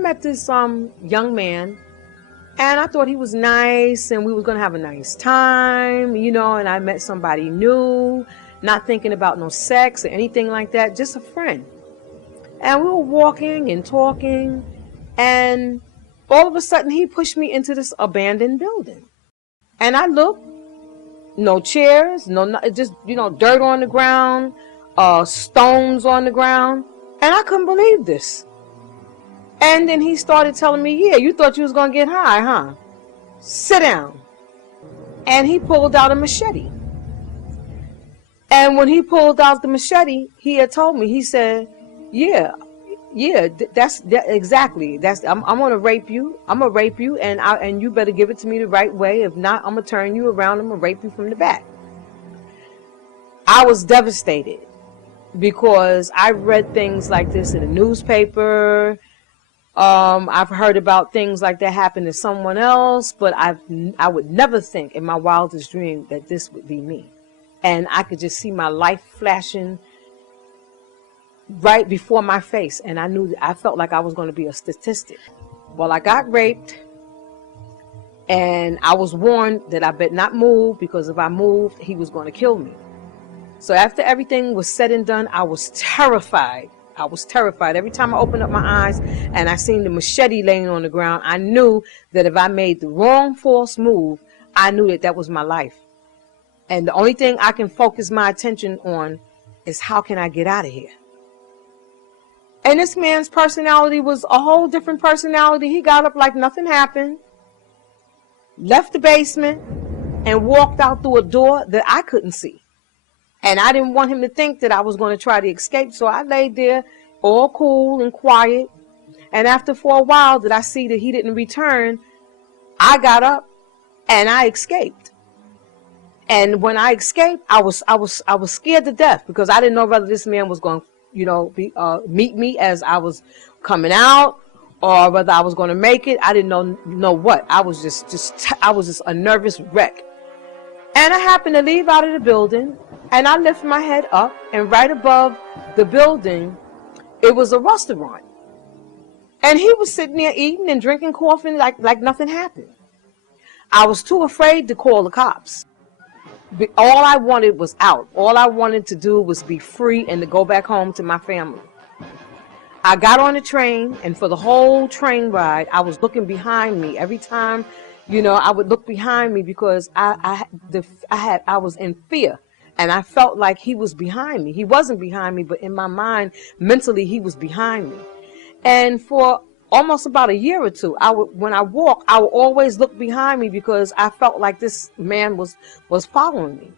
met this young man, and I thought he was nice and we were going to have a nice time, you know, and I met somebody new, not thinking about no sex or anything like that, just a friend. And we were walking and talking, and all of a sudden he pushed me into this abandoned building. And I looked, no chairs, just, you know, dirt on the ground, stones on the ground. And I couldn't believe this. And then he started telling me, yeah, you thought you was going to get high, huh? Sit down. And he pulled out a machete. And when he pulled out the machete, he had told me, he said, yeah, that's exactly. I'm going to rape you. I'm going to rape you, and you better give it to me the right way. If not, I'm going to turn you around. I'm going to rape you from the back. I was devastated because I read things like this in the newspaper. I've heard about things like that happen to someone else, but I would never think in my wildest dream that this would be me. And I could just see my life flashing right before my face, and I felt like I was going to be a statistic. Well, I got raped, and I was warned that I better not move, because if I moved, he was going to kill me. So after everything was said and done, I was terrified. I was terrified. Every time I opened up my eyes and I seen the machete laying on the ground, I knew that if I made the wrong false move, I knew that was my life. And the only thing I can focus my attention on is how can I get out of here? And this man's personality was a whole different personality. He got up like nothing happened, left the basement, and walked out through a door that I couldn't see. And I didn't want him to think that I was going to try to escape. So I laid there all cool and quiet. And after for a while that I see that he didn't return, I got up and I escaped. And when I escaped, I was scared to death, because I didn't know whether this man was going to, you know, meet me as I was coming out, or whether I was going to make it. I didn't know what. I was just a nervous wreck. And I happened to leave out of the building, and I lifted my head up, and right above the building, it was a restaurant. And he was sitting there eating and drinking coffee like nothing happened. I was too afraid to call the cops. All I wanted was out. All I wanted to do was be free and to go back home to my family. I got on the train, and for the whole train ride, I was looking behind me. Every time, you know, I would look behind me, because I was in fear, and I felt like he was behind me. He wasn't behind me, but in my mind, mentally, he was behind me. And for almost about a year or two, when I walk, I would always look behind me, because I felt like this man was following me.